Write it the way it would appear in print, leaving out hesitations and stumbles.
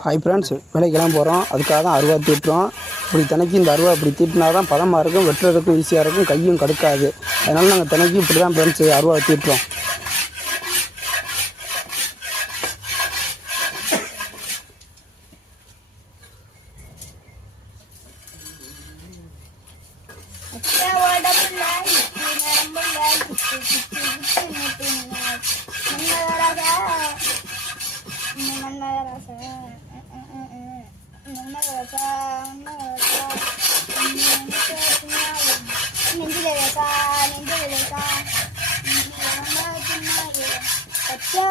Hi friends, வேலைக்கெல்லாம் போகிறோம். அதுக்காக தான் அருவா தீட்டுறோம். இப்படி தினைக்கு இந்த அருவா இப்படி தீட்டினா தான் பதமாக இருக்கும், வெட்டுறதுக்கும் ஈஸியாக இருக்கும், கையும் கடுக்காது. அதனால் நாங்கள் தினைக்கு இப்படி தான் ஃப்ரெண்ட்ஸ் அருவா தீட்டுறோம். Let's go,